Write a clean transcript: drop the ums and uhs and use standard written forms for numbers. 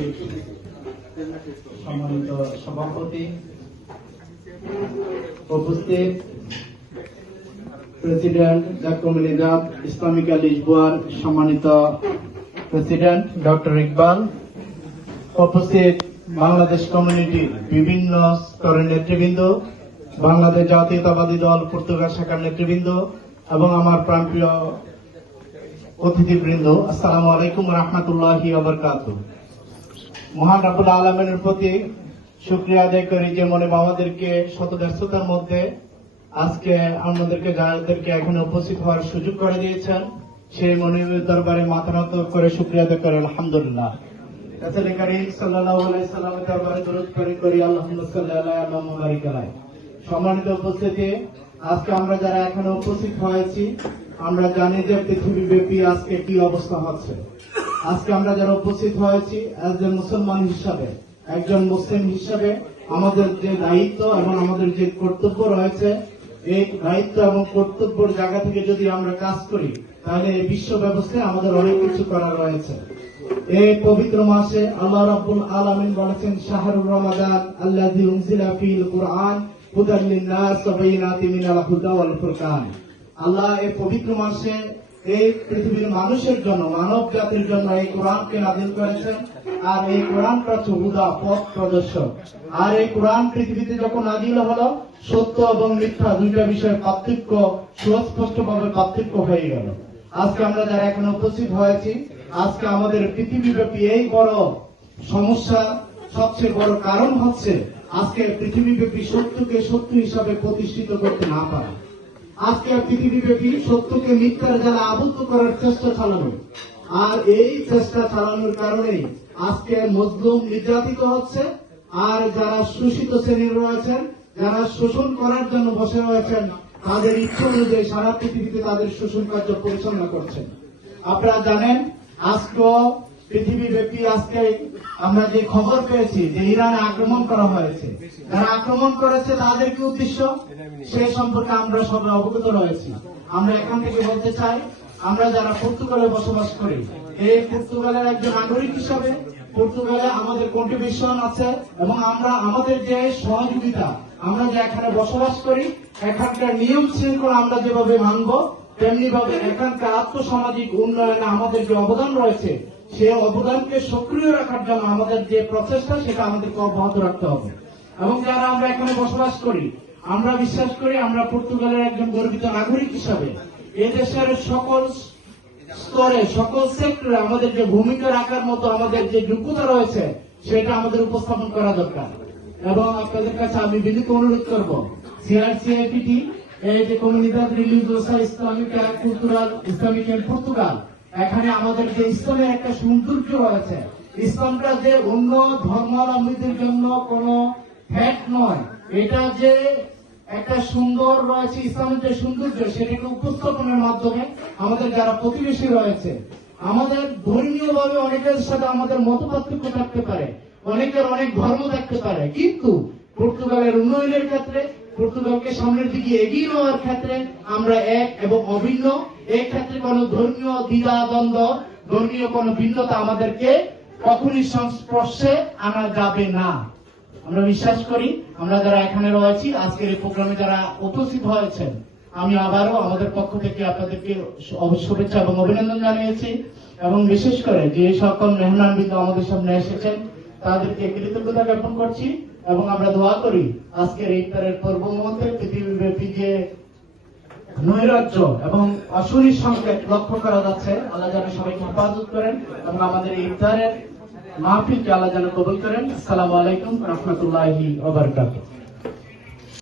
কমিটির সম্মানিত সভাপতি, উপস্থিত প্রেসিডেন্ট জাকমিলিজাত ইসলামিক লিসবুয়ার সম্মানিত প্রেসিডেন্ট ডক্টর ইকবাল, উপস্থিত বাংলাদেশ কমিউনিটির বিভিন্ন স্তরের নেতৃবৃন্দ, বাংলাদেশ জাতীয়তাবাদী দল পর্তুগাল শাখার নেতৃবৃন্দ এবং আমার প্রাণপ্রিয় অতিথিবৃন্দ, আসসালামু আলাইকুম রহমতুল্লাহি ওয়া বারাকাতুহু। মহান রব্বুল আলামিনের প্রতি শুকরিয়া আদায় করি যে মনে আমাদেরকে শত ব্যস্ততার মধ্যে আজকে আমাদেরকে যাদেরকে এখানে উপস্থিত হওয়ার সুযোগ করে দিয়েছেন, সেই মনিবের দরবারে মাথা নত করে শুকরিয়া আদায় করি আলহামদুলিল্লাহ। রাসূল করিম সাল্লাল্লাহু আলাইহি সাল্লামের দরবারে দরুদ করি আল্লাহুম্মা সাল্লি আলা ওয়া বারিক আলাইহি। সম্মানিত উপস্থিতি, আজকে আমরা যারা এখানে উপস্থিত হয়েছি, আমরা জানি যে পৃথিবীব্যাপী আজকে কি অবস্থা হচ্ছে। আজকে আমরা যারা উপস্থিত হয়েছি একজন মুসলমান হিসাবে, একজন মুসলিম হিসাবে আমাদের যে দায়িত্ব এবং আমাদের যে কর্তব্য রয়েছে, এই দায়িত্ব এবং কর্তব্যের জায়গা থেকে যদি আমরা কাজ করি, তাহলে এই বিশ্ব ব্যবস্থায় আমাদের অনেক কিছু করা রয়েছে। এই পবিত্র মাসে আল্লাহ রাব্বুল আলামিন বলেছেন, শাহরুর রমাদান আল্লাযী উনজিলা ফীহিল কুরআন হুদাল লিন-নাস ওয়া বাইয়িনাতিন মিনাল হুদা ওয়াল ফুরকান। আল্লাহ এই পবিত্র মাসে এই পৃথিবীর মানুষের জন্য, মানব জাতির জন্য এই কোরআনকে নাযিল করেছেন। আর এই কোরআনটা হচ্ছে হুদা, পথ প্রদর্শক। আর এই কোরআন পৃথিবীতে যখন নাযিল হলো, সত্য এবং মিথ্যা দুইটা বিষয়ের পার্থক্য সুস্পষ্টভাবে পার্থক্য হয়ে গেল। আজকে আমরা যারা এখানে উপস্থিত হয়েছি, আজকে আমাদের পৃথিবীব্যাপী এই বড় সমস্যা, সবচেয়ে বড় কারণ হচ্ছে আজকে পৃথিবীব্যাপী সত্যকে সত্য হিসাবে প্রতিষ্ঠিত করতে না পারা। আজকে পৃথিবীব্যাপী সত্যকে মিথ্যার জালে আবদ্ধ করার চেষ্টা চালানো। আর এই চেষ্টা চালানোর কারণেই আজকে মজলুম নির্যাতিত হচ্ছে। আর যারা শোষিত শ্রেণীর রয়েছেন, যারা শোষণ করার জন্য বসে রয়েছেন, তাদের ইচ্ছা অনুযায়ী সারা পৃথিবীতে তাদের শোষণ কার্য পরিচালনা করছেন। আপনারা জানেন, আজকে পৃথিবীব্যাপী আজকে আমরা যে খবর পেয়েছি যে ইরানে আক্রমণ করা হয়েছে, যারা আক্রমণ করেছে তাদের কি উদ্দেশ্য, সে সম্পর্কে আমরা সবাই অবগত রয়েছি। আমরা এখান থেকে বলতে চাই, আমরা যারা পর্তুগালে বসবাস করি, এই পর্তুগালের একজন নাগরিক হিসাবে পর্তুগালে আমাদের কন্ট্রিবিউশন আছে এবং আমরা আমাদের যে সহযোগিতা, আমরা যে এখানে বসবাস করি, এখানকার নিয়ম শৃঙ্খলা আমরা যেভাবে মানব, তেমনি ভাবে এখানকার আর্থসামাজিক উন্নয়নে আমাদের যে অবদান রয়েছে, সেই অবদানকে সক্রিয় রাখার জন্য আমাদের যে প্রচেষ্টা, সেটা আমাদেরকে অব্যাহত রাখতে হবে। এবং যারা আমরা এখানে বসবাস করি, আমরা বিশ্বাস করি আমরা পর্তুগালের একজন গর্বিত নাগরিক হিসাবে এদেশের সকল স্তরে, সকল সেক্টরে আমাদের যে ভূমিকা রাখার মতো আমাদের যে যোগ্যতা রয়েছে, সেটা আমাদের উপস্থাপন করা দরকার। এবং আপনাদের কাছে আমি বিনীত অনুরোধ করব, সিআরসিআইপিটি, এই যে কমিউনিদাদ রিলিজিওসা ইসলামিকা কালচারাল ইসলামিক ইন পর্তুগাল, এখানে আমাদের যে ইসলামের একটা সৌন্দর্য রয়েছে, ইসলামটা যে অন্য ধর্মাবলম্বীদের জন্য কোনো হ্যাট নয়, এটা যে একটা সুন্দর রয়েছে, ইসলামের যে সৌন্দর্য, সেটাকে উপস্থাপনের মাধ্যমে আমাদের যারা প্রতিবেশী রয়েছে, আমাদের ধর্মীয় ভাবে অনেকের সাথে আমাদের মত পার্থক্য থাকতে পারে, অনেকের অনেক ধর্ম থাকতে পারে, কিন্তু পর্তুগালের উন্নয়নের ক্ষেত্রে, পর্তুগালকে সামনের দিকে এগিয়ে নেওয়ার ক্ষেত্রে আমরা এক এবং অভিন্ন। এই ক্ষেত্রে কোন ধর্মীয় দ্বিধা দ্বন্দ্ব, ধর্মীয় কোন ভিন্নতা আমাদেরকে কখনই সংস্পর্শে আনা যাবে না। আমরা বিশ্বাস করি, আমরা যারা এখানে রয়েছি, আজকের এই প্রোগ্রামে যারা উপস্থিত হয়েছেন, আমি আবারও আমাদের পক্ষ থেকে আপনাদেরকে শুভেচ্ছা এবং অভিনন্দন জানিয়েছি। এবং বিশেষ করে যে সকল মেহমানবৃন্দ আমাদের সামনে এসেছেন, তাদেরকে কৃতজ্ঞতা জ্ঞাপন করছি। এবং আমরা দোয়া করি আজকের ইফতারের পর্ব মুহূর্তে পৃথিবীব্যাপী যে নৈরাজ্য এবং অশনির সংকেত লক্ষ্য করা যাচ্ছে, আল্লাহ যেন সবাইকে হেফাজত করেন এবং আমাদের এই ইফতারের মাহফিলকে আল্লাহ যেন কবুল করেন। আসসালামু আলাইকুম রহমতুল্লাহি ওয়া বারাকাতুহু।